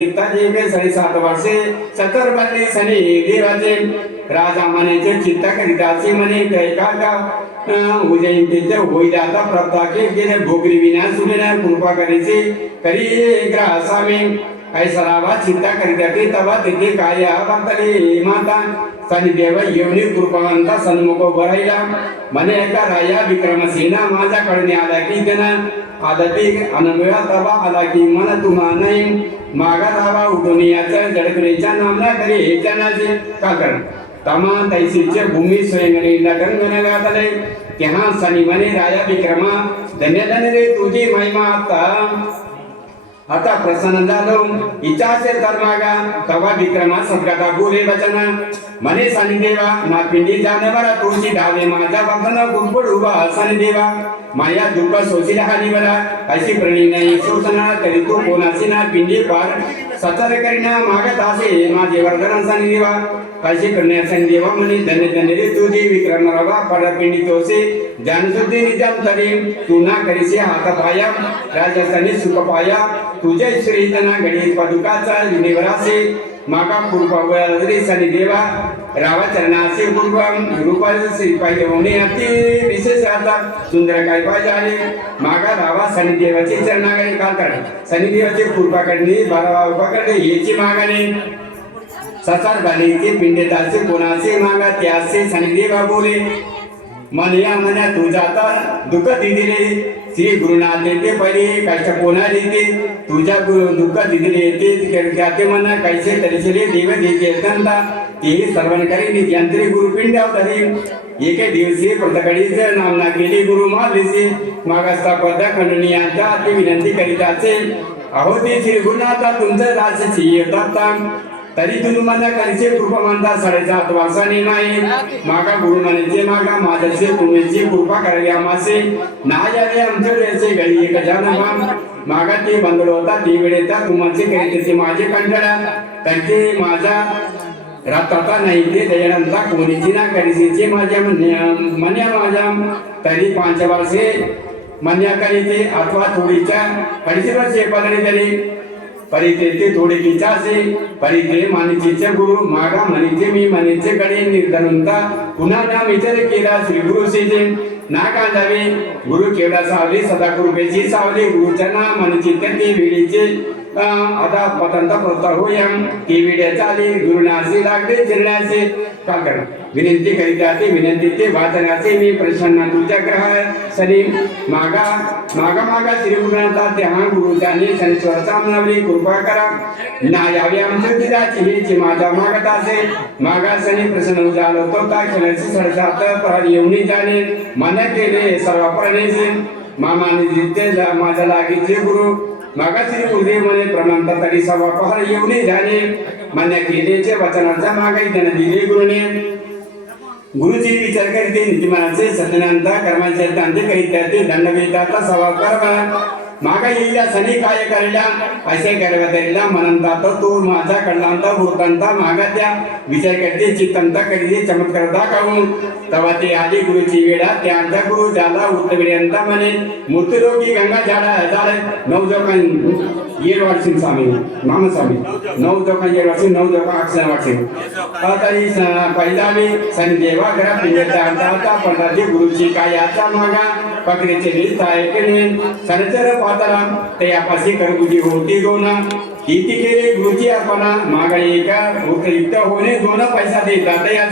जे 7.5 वर्षे सतर बनले सनी देवाचे राजा म्हणायचे चित्ता करिताचे म्हणे कैका उजयंतीचे होईल आता प्रताके गेले भोगरी विना सुनेना कृपा करायचे करी ग्रासामी ऐसा रावा चित्ता करिताते तवा तिथे काय बांधले माता सनी देवा येवनी कृपावंता सन्मुख भरायला म्हणे एका राया विक्रमसेना माझ्याकडे आला की त्यांना आदती अनमेळा तवा आला की मला तुम्हा नाही मागा रावा उठून याच्या जडकरेच्या नामना करी हे जनाचे काकण तमा तैसीचे भूमी स्वयंगणी लगन गातले तेहा सनी म्हणे राया विक्रमा धन्य रे तुझी महिमा आता प्रसन्न झालो इच्छा असेल तर मागा तवा विक्रमा सद्गता बोले वचन म्हणे सनी देवा मा पिंडी जानवरा तुझी धावे माझा बंधन गुडगुड उभा सनी देवा माया दुःख सोशील हानीवरा अशी प्रणी नाही शोषणा तरी तू कोणाची ना पिंडी पार सतर करीना मागत असे माझे वरदान सनी देवा अशी करण्या सनी देवा म्हणे धन्य धन्य रे तुझी विक्रम रवा पडा पिंडी तोसे जानसुद्धी निजाम तरी तू ना करीसे हात पाया राजस्थानी सुख पाया तुझे श्री तना गणित पदुकाचा निवरासे मागा पूर्ववरी सनी देवा रावा चरणासे पूर्व रूपाल श्री पाहिजे होणे अति विशेष आता सुंदर काय पाहिजे आले मागा रावा सनी देवाचे चरणाकडे काल कर सनी देवाचे पूर्वाकडे बारावा उपाकडे याची मागाने ससार बालीचे पिंडेताचे कोणाचे मागा त्याचे सनी देवा बोले मन या मना तू जाता दुःख दिदिले श्री गुरुनाथ देते पहिले कायच्या कोणा देते तुझ्या दुःख दिदिले येते त्याते मना कैसे तरीचे देव देते अत्यंता ते सर्वांकारी नित्यांतरी गुरुपिंड अवतरी एके दिवशी प्रतकडीचे नामना केली गुरु मारलीचे मागास्ता पद खंडणीयांचा ते विनंती करीताचे अहो ते श्री गुरुनाथा तुमचं राजची येतात तरी तुम्ही मला करीचे कृपा मानता 7.5 वर्षांनी नाही मागा गुरु म्हणायचे मागा माझ्याचे तुम्हीची कृपा करावी आम्हासे नाही आले आमच्याकडे घरी एक जण मागा ते बंदलो होता ती वेळेता तुमचे करीचे माझे कंटाळा त्यांचे माझा रात्रता नाही ते दयानंदा कोणीची ना करीचे माझ्या म्हण्या माझ्या तरी 5 वर्षे म्हण्या करीचे अथवा थोडीच्या 2.5 वर्षे पदरी तरी परिते थोडे किचासे परिते मानिचे गुरु मागा मनीचे मी मनीचे कडे निर्धनता पुन्हा ना विचार केला श्री गुरु सेजे ना कांदावे गुरु केवढा सावली सदा कृपेची सावली गुरुच्या ना मनीचे ते वेळीचे आता पतंत प्रत होयम ती वेळ्या चाली गुरुनासी लागले चिरण्याचे काकर विनंती करीता ते विनंती ते वाचनाचे मी प्रसन्न तुझ्या ग्रह सनी मागा मागा मागा श्री गुरुनाथा त्या गुरुच्याने शनीश्वरचा नावली कृपा करा ना यावे आमच्या दिलाची हेची माझा मागत असे मागा सनी प्रसन्न झालो तो काय खेळायचे 7.5 पर येऊनी जाणे मन केले सर्व प्रणेचे मामाने जिते माझा लागीचे गुरु मागा श्री गुरुदेव म्हणे प्रमाणता तरी सवा पहर येऊनी जाणे मान्य केलेचे वचनाचा मागाई त्यांना दिले गुरुने गुरुजी विचार करीते नीतिमानाचे सज्जनांता कर्माचे तांते करीत दंडवेदाता सवा करवा मागा येईला सनी काय करेला असे करवतरीला मनंतात तो माझा कडलांता भूतांता मागा त्या विचार करते चित्तंता करीते चमत्कार दाखवून तवा ते आली गुरुची वेळा त्यांचा गुरु झाला उत्तवेळंता म्हणे मूर्तिरोगी गंगा झाडा झाले 9 जोकां येर वाटसिंग स्वामी मामा स्वामी 9 जोकां येर वाटसिंग 9 जोकां अक्षर वाटसिंग तरी पहिलावी सनी देवा घरा पिंजता आता पंडाजी गुरुची काय आता मागा पकडेचे लिस्ट आहे की सनचर पातला ते यापाशी करगुजी होती गोना इति केले गुरुची आपणा मागा एका उपयुक्त होणे दोन पैसा देतात